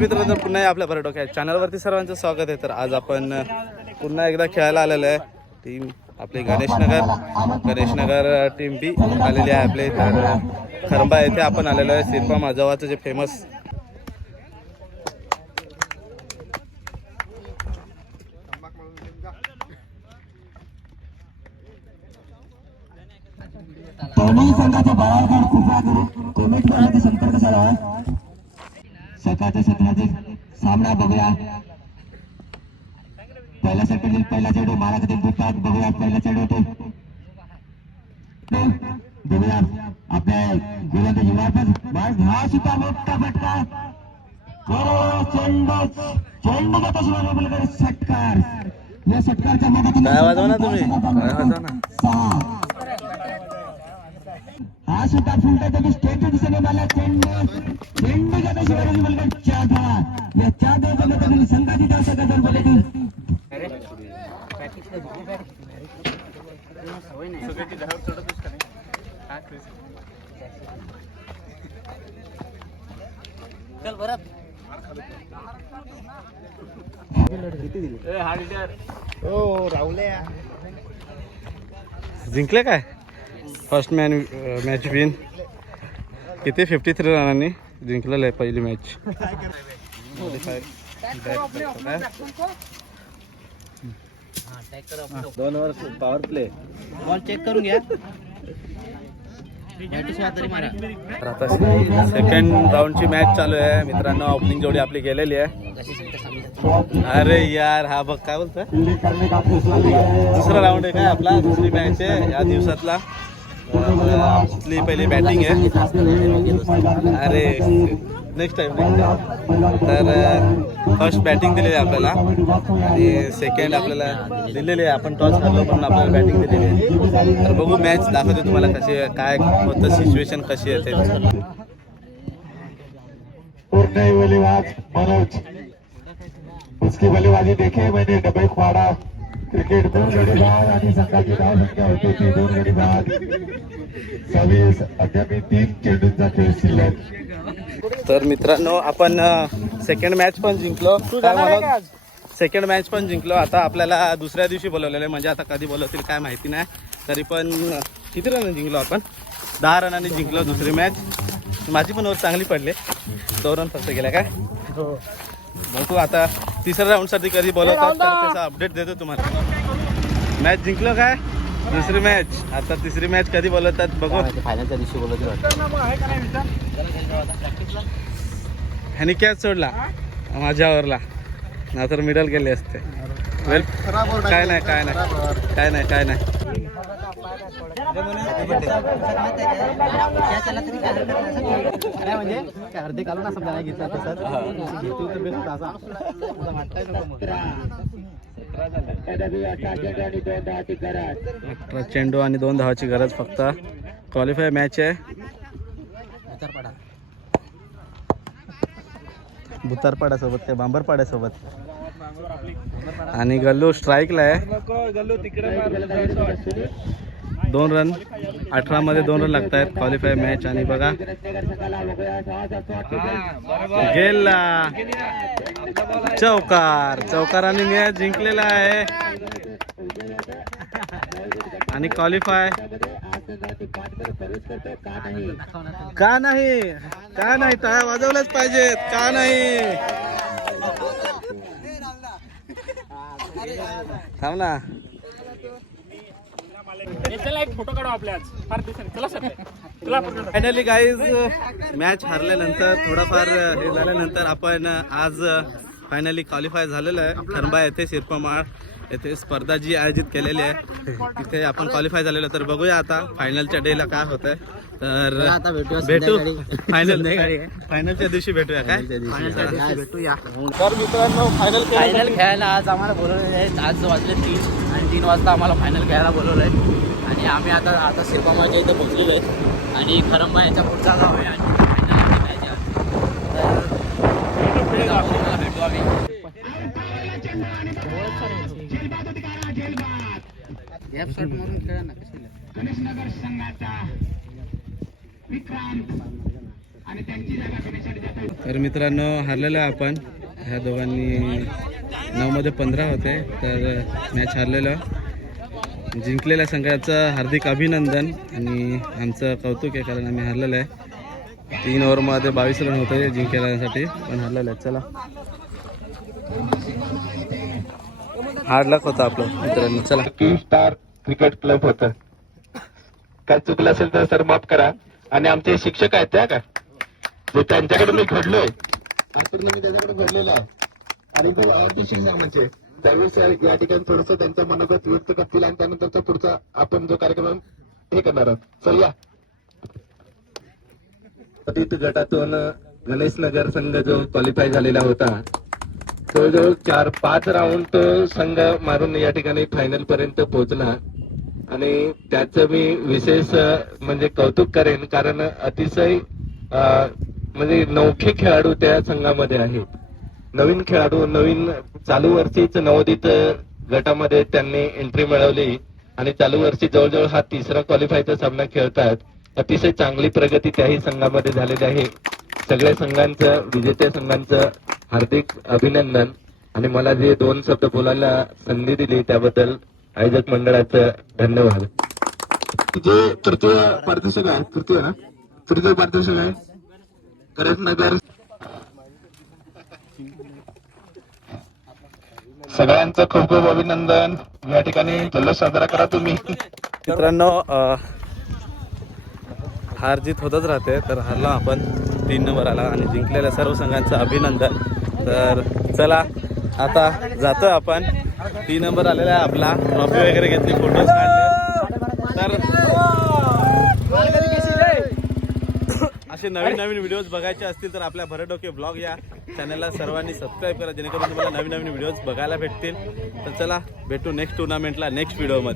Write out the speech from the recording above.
मित्रांनो पुन्हा आपल्या बरं डोक्या चॅनलवरती सर्वांचं स्वागत आहे. तर आज आपण पुन्हा एकदा खेळायला आलेलो आहे. टीम आपली गणेशनगर गणेशनगर टीम बी आलेली आहे आपली. तर खरंबा येथे आपण आलेलो आहे. सिरपा माजवाचं जे फेमस दोन्ही संघाचे कृपया करून कमेंटमध्ये संपर्क साधा सकाळच्या सत्राचे सामना बघूया पहिला सेकंड पहिला चेडू महाराजातील बुटात बघूया पहिला चेडू तो बघूया आपल्या गुलाब युवापद बस हा सुद्धा मोठा फटका। करो चेंडू चेंडू जाता आपल्याकडे षटकार या षटकारच्या मदतीने काय वाजवा ना तुम्ही? काय वाजवा ना? सहा हा सुद्धा फुलटा त्याची स्टेट दिसणे मला चेंडू चाध्याच्या मदतीने संघाची जाऊ शकत बोले जिंकले काय? फर्स्ट मॅन मॅच विन किती? फिफ्टी थ्री रनांनी जिंकलेलं आहे पहिली मॅच दोन over power play ball check करून घ्या आता सेकंड राऊंडची मॅच चालू आहे. मित्रांनो ओपनिंग जोडी आपली गेलेली आहे. अरे यार हा बघ काय बोलतोय? दुसरा राऊंड आहे काय आपला? दुसरी मॅच आहे या दिवसातला. आपली पहिली बॅटिंग आहे. अरे नेक्स्ट टाइम तर फर्स्ट बॅटिंग दिलेली आहे आपल्याला. आणि सेकंड आपल्याला दिलेली आहे. आपण टॉस करलो म्हणून आपल्याला बॅटिंग दिलेली आहे. तर बघू मॅच दाखवते तुम्हाला कशी काय होतं सिच्युएशन कशी आहे ते. मनोज. उसकी बल्लेबाजी देखे मैंने डबे खुआड़ा क्रिकेट दोन गडी बाद आणि संघाची धाव संख्या होती ती दोन गडी बाद सव्वीस अद्याप तीन चेंडूंचा खेळ शिल्लक तर मित्रांनो आपण सेकंड मॅच पण जिंकलो. सेकंड मॅच पण जिंकलो आता आपल्याला दुसऱ्या दिवशी बोलवलेलं आहे. म्हणजे आता कधी बोलवतील काय माहिती नाही. तरी पण किती रन जिंकलो आपण? दहा रनांनी जिंकलो दुसरी मॅच माझी पण ओव्हर चांगली पडली. दोन रन फक्त गेल्या काय? बघू आता तिसऱ्या राऊंडसाठी कधी बोलवतात तर त्याचा अपडेट देतो तुम्हाला. मॅच जिंकलो काय? दुसरी मॅच आता तिसरी मॅच कधी बोलवतात बघू. फायनलच्या दिवशी बोलत ह्यानी कॅच सोडला. माझ्यावरला नाहीतर मिडल गेले असते. वेल काय नाही काय नाही. काय नाही काय नाही. म्हणजे अर्धे घालून असं नाही घेतला घेतो तर बेस्ट असा अठरा चेंडू आणि दोन धावाची गरज फक्त. क्वालिफाय मॅच आहे. भुतारपाड्यासोबत ते बांबरपाड्यासोबत. आणि गल्लू स्ट्राईकला आहे. दोन रन अठरामध्ये दोन रन लागत आहेत क्वालिफाय मॅच आणि बघा. गेला. चौकार. चौकाराने मॅच जिंकलेला आहे. आणि क्वालिफाय का नाही? का नाही? टाळ्या वाजवल्याच पाहिजेत. का नाही? थांब ना. फायनली गाईज मॅच हरल्यानंतर थोडाफार हे झाल्यानंतर आपण आज फायनली क्वालिफाय झालेलं आहे. खरबा येथे शिरपमाळ येथे स्पर्धा जी आयोजित केलेली आहे. तिथे आपण क्वालिफाय झालेलो तर बघूया आता फायनलच्या डेला काय होत आहे तर भेटू. फायनल. फायनलच्या दिवशी भेटूया काय? भेटूया. तर मित्रांनो फायनल फायनल खेळायला आज आम्हाला बोलवलेलं आहे. आज वाजले तीन आणि तीन वाजता आम्हाला फायनल खेळायला बोलवलं आहे आणि आम्ही आता आता शिरपामाच्या इथे पोचलेलो आहे. आणि खरंबा याच्या पुढचा गाव आहे आणि तर भेटू आम्ही गॅप शॉट मारून खेळा ना तर मित्रांनो हरलेलो आपण. ह्या दोघांनी नऊमध्ये पंधरा होते तर मॅच हारलेलो. जिंकलेल्या संघाचं हार्दिक अभिनंदन आणि आमचं कौतुक आहे कारण आम्ही हरलेलं आहे. तीन ओव्हरमध्ये बावीस रन होते जिंकण्यासाठी पण हरलेलं आहे. चला. हार्ड लक होता आपलं मित्रांनो. चला. की स्टार क्रिकेट क्लब होतं. काय चुकलं असेल तर सर माफ करा. आणि आमचे शिक्षक आहेत त्या का? जे त्यांच्याकडे मी घडलोय. मी त्याच्याकडे घडलेलो आहे. आणि तो शिक्षक म्हणजे त्यावेळेस या ठिकाणी थोडस त्यांच्या मनोगत व्यक्त करतील आणि त्यानंतरचा पुढचा आपण जो कार्यक्रम हे करणार आहोत. चल या. पतित गटातून गणेश नगर संघ जो क्वालिफाय झालेला होता जवळजवळ चार पाच राऊंड तो संघ मारून या ठिकाणी फायनल पर्यंत पोहोचला. आणि त्याचं मी विशेष म्हणजे कौतुक करेन कारण अतिशय म्हणजे नौखे खेळाडू त्या संघामध्ये आहेत. नवीन खेळाडू नवीन चालू वर्षीच नवोदित गटामध्ये त्यांनी एंट्री मिळवली आणि चालू वर्षी जवळजवळ हा तिसरा क्वालिफायचा सामना खेळतात अतिशय चांगली प्रगती त्याही संघामध्ये झालेली आहे. सगळ्या संघांचं विजेत्या संघांचं हार्दिक अभिनंदन. आणि मला जे दोन शब्द बोलायला संधी दिली त्याबद्दल आयोजक मंडळाचं धन्यवाद. जे तृतीय पारदर्शक आहे तृतीय ना? तृतीय पारदर्शक आहे. करत नगर सगळ्यांचं खूप खूप अभिनंदन. या ठिकाणी जल्लोष साजरा करा तुम्ही. मित्रांनो हार जीत होतच राहते तर हारला आपण तीन नंबर आला आणि जिंकलेल्या सर्व संघांचं अभिनंदन. तर चला आता जातो आपण. तीन नंबर आलेला आहे आपला. ट्रॉफी वगैरे घेतली फोटोज काढले. तर असे नवीन नवीन व्हिडिओज बघायचे असतील तर आपल्या भरडोके ब्लॉग या चॅनलला सर्वांनी सबस्क्राईब करा जेणेकरून तुम्हाला नवीन नवीन व्हिडिओज बघायला भेटतील. तर चला भेटू नेक्स्ट टुर्नामेंटला नेक्स्ट व्हिडिओमध्ये